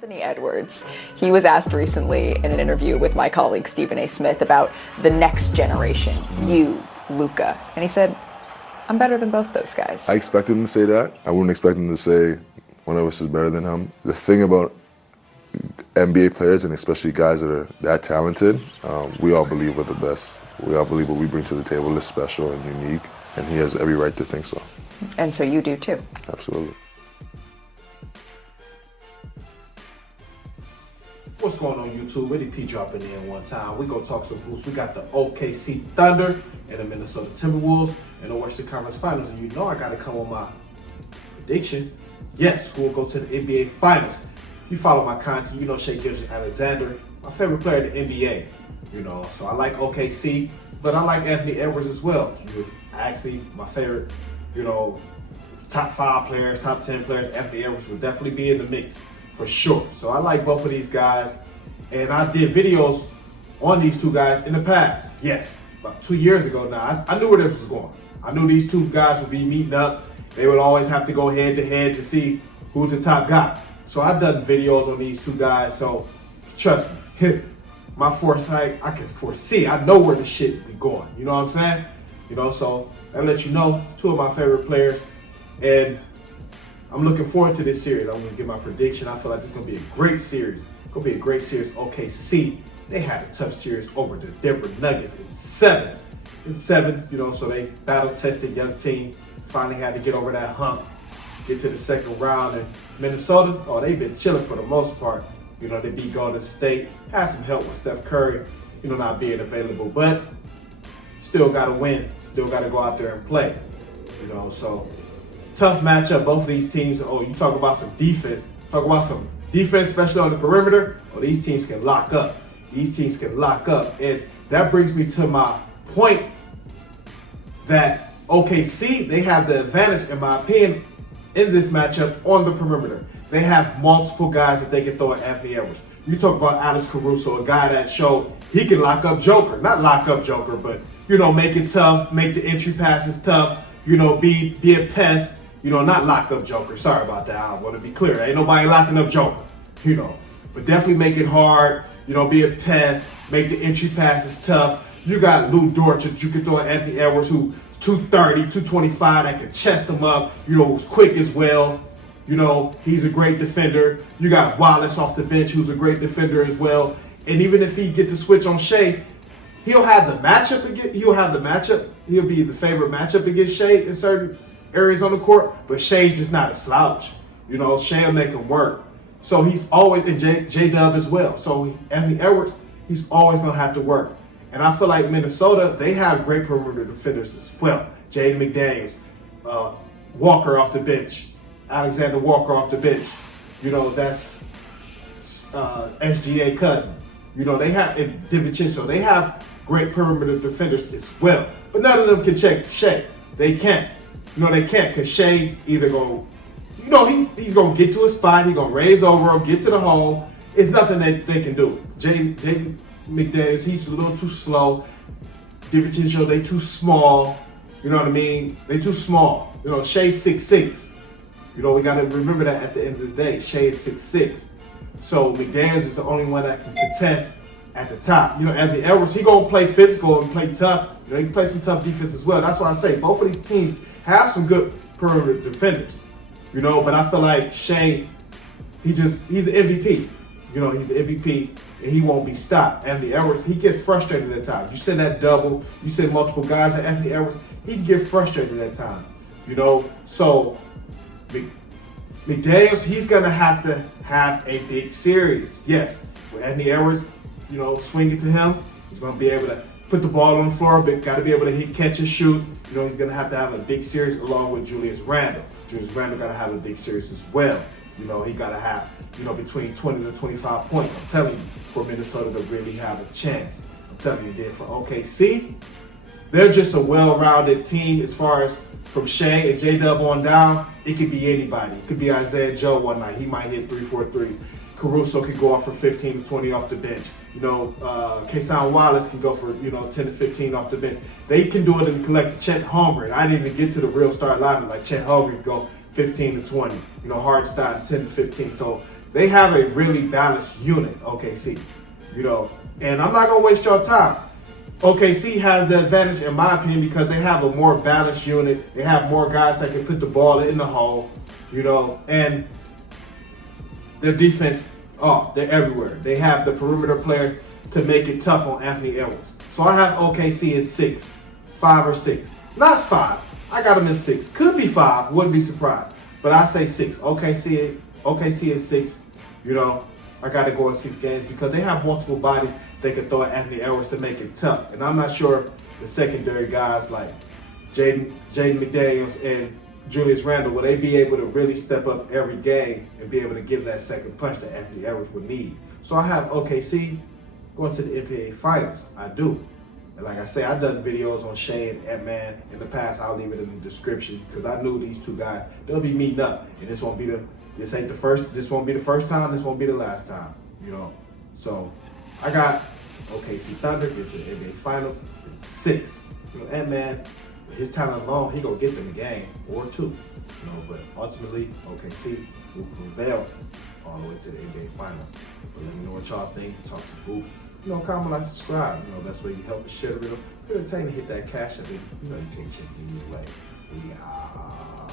Anthony Edwards, he was asked recently in an interview with my colleague Stephen A. Smith about the next generation, you, Luka, and he said, I'm better than both those guys. I expected him to say that. I wouldn't expect him to say one of us is better than him. The thing about NBA players, and especially guys that are that talented, we all believe we're the best. We all believe what we bring to the table is special and unique, and he has every right to think so. And so you do too. Absolutely. What's going on YouTube? WittyP dropping in one time. We gonna talk some hoops. We got the OKC Thunder and the Minnesota Timberwolves in the Western Conference Finals. And you know I gotta come on my prediction. Yes, who will go to the NBA Finals. You follow my content, you know Shai Gilgeous-Alexander, my favorite player in the NBA. You know, so I like OKC, but I like Anthony Edwards as well. You ask me my favorite, you know, top 5 players, top 10 players, Anthony Edwards would definitely be in the mix. For sure. So I like both of these guys, and I did videos on these two guys in the past. Yes, about 2 years ago now. I knew where this was going. I knew these two guys would be meeting up. They would always have to go head to head to see who's the top guy. So I've done videos on these two guys, so trust me, my foresight, I can foresee. I know where the shit be going. You know what I'm saying? You know, so that lets you know two of my favorite players, and I'm looking forward to this series. I'm going to give my prediction. I feel like it's going to be a great series. It's going to be a great series. OKC, they had a tough series over the Denver Nuggets in 7. In 7, you know, so they battle-tested young team. Finally had to get over that hump, get to the second round. And Minnesota, oh, they've been chilling for the most part. You know, they beat Golden State. Had some help with Steph Curry, you know, not being available. But still got to win. Still got to go out there and play. You know, so tough matchup, both of these teams. Oh, you talk about some defense. Talk about some defense, especially on the perimeter. Oh, these teams can lock up. These teams can lock up. And that brings me to my point that OKC, they have the advantage, in my opinion, in this matchup on the perimeter. They have multiple guys that they can throw at Anthony Edwards. You talk about Alex Caruso, a guy that showed he can lock up Joker. Not lock up Joker, but, you know, make it tough, make the entry passes tough, you know, be a pest. You know, not lock up Joker. Sorry about that. I want to be clear. Ain't nobody locking up Joker, you know. But definitely make it hard, you know, be a pest, make the entry passes tough. You got Lou Dort that you can throw at Anthony Edwards, who 230, 225, that can chest him up, you know, who's quick as well. You know, he's a great defender. You got Wallace off the bench, who's a great defender as well. And even if he get to switch on Shai, he'll have the matchup again. He'll be the favorite matchup against Shai in certain areas on the court, but Shai's just not a slouch. You know, Shai will make him work. So he's always, and J-Dub as well. So Anthony Edwards, he's always going to have to work. And I feel like Minnesota, they have great perimeter defenders as well. Jaden McDaniels, Walker off the bench, Alexander Walker off the bench. You know, that's SGA cousin. You know, they have, and DiVincenzo, they have great perimeter defenders as well. But none of them can check Shai. They can't. You know, they can't, because Shai either go, you know, he's going to get to a spot, he's going to raise over him, get to the hole. It's nothing that they can do. Jaden McDaniels, he's a little too slow. DiVincenzo, they too small. You know what I mean? They too small. You know, Shai's 6'6". You know, we got to remember that at the end of the day. Shai is 6'6". So McDaniels is the only one that can contest at the top. You know, Anthony Edwards, he going to play physical and play tough. You know, he can play some tough defense as well. That's why I say both of these teams have some good perimeter defenders, you know, but I feel like Shai, he's the MVP. You know, he's the MVP, and he won't be stopped. Anthony Edwards, he gets frustrated at times. You send that double, you send multiple guys at Anthony Edwards, he can get frustrated at times, you know. So McDaniels, he's going to have a big series. Yes, with Anthony Edwards, you know, swing it to him, he's going to be able to put the ball on the floor, but got to be able to hit, catch, and shoot. You know, he's going to have a big series along with Julius Randle. Julius Randle got to have a big series as well. You know, he got to have, you know, between 20 to 25 points. I'm telling you, for Minnesota to really have a chance. I'm telling you, then for OKC, they're just a well-rounded team as far as from Shai and J-Dub on down. It could be anybody. It could be Isaiah Joe one night. He might hit 3-4 threes. Caruso could go off for 15 to 20 off the bench. You know, Keyshawn Wallace can go for, you know, 10 to 15 off the bench. They can do it in the collective. Chet Holmgren, I didn't even get to the real start lineup. Like Chet Holmgren can go 15 to 20. You know, Hartenstein 10 to 15. So they have a really balanced unit, OKC. You know, and I'm not gonna waste your time. OKC has the advantage, in my opinion, because they have a more balanced unit. They have more guys that can put the ball in the hole, you know, and their defense, they're everywhere. They have the perimeter players to make it tough on Anthony Edwards. So I have OKC at 6, 5 or 6. Not 5. I got them at 6. Could be 5. Wouldn't be surprised. But I say 6. OKC is 6. You know, I got to go in 6 games because they have multiple bodies they can throw at Anthony Edwards to make it tough. And I'm not sure the secondary guys like Jaden McDaniels and Julius Randle, will they be able to really step up every game and be able to give that second punch that Anthony Edwards would need. So I have OKC going to the NBA Finals. I do. And like I say, I've done videos on Shai and Ant-Man in the past. I'll leave it in the description because I knew these two guys, they'll be meeting up. And this won't be the first time, this won't be the last time, you know. So I got OKC Thunder gets to the NBA Finals at 6. You know, Ant-Man, with his talent alone, he gonna get them a game or 2. You know, but ultimately OKC will prevail all the way to the NBA Finals. But let me know what y'all think. Talk to Boop. You know, comment, like, subscribe. You know, that's where you help the shit a little. If you're entertained to hit that cash, I mean, you know you can't take me away. We are.